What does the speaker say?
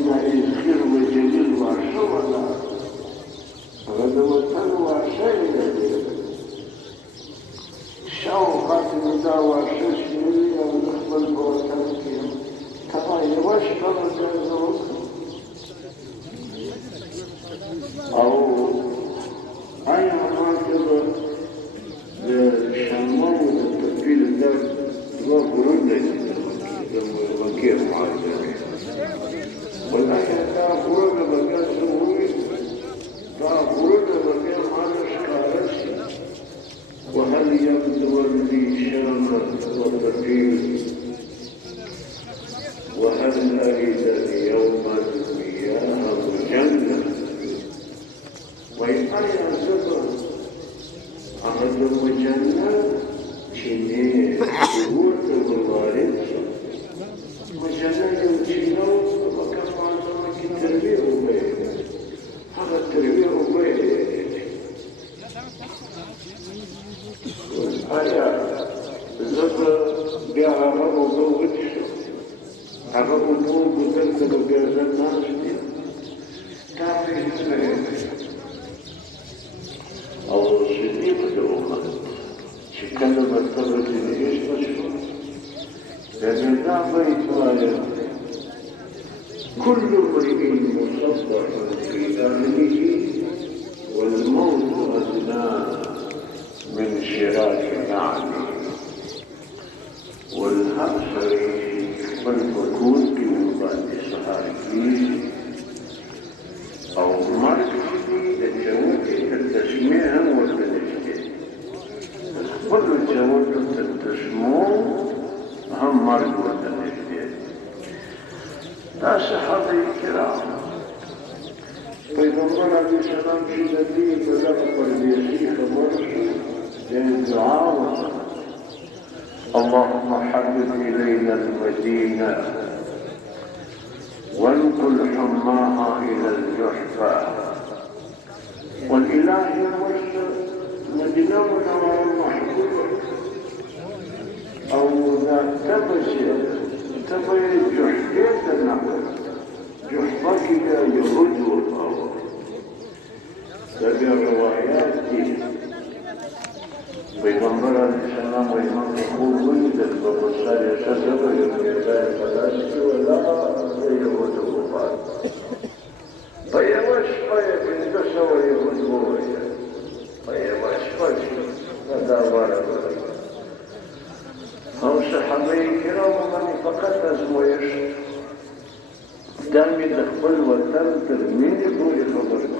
منا يذكر وجليل وعشو ولا غدا وطن وعشاء شوقات مدى وعشاء شنوية ونخبر بوطن فيهم طبعا يواش قبل جازوك أو أي مناطق الشمال والتفكير الدار وقرون ليس وكيف معايزة ولكن تأخرون بقى سوي تأخرون بقى معنا شكارس وهل يبدو لي شامة والتفكير وهل أريد يوما مياه الجنة وإن أنا سبب أخذ الجنة شيني شهود والوارد وجنة يوجينو وكم عندما كتربيه بيه هذا التربيه بيه والآية زبر بها غضو ضوء غضو ضوء بذلك بها الناس تعطي اسمه أو صديق دوما شكل مرتبط لإيش مشهور لأن دعوة آية كل امرئ مصبر في أهله والموت أدنى من شراك نعمه والحبس والفكوك من بعد صحابيه أو مركزي للجواب التسميع والتنجيل كل الجواب التسميع هم مرض والتنجيل لا صحابي الكرام پیغمبر علیہ السلام کی نبی بلغ پردیسی خبر دعاء اللهم حبب إلينا المدينة وانقل حماها إلى الجحفة والإله يمر مدينة محبوبة أو ذا تبشر جحفة النحو جحفة كده يهود والأول تبع روايات پیغمبر علیہ السلام وإمام يقول ولد البصار يشذب يبقى فلاسك ولا يهود وفاد فيواش بندس ويهود بويا فيواش هذا ورد هم صحابي كرام من فقط أزمويش دامي دخل وطن ترميني بوري خبر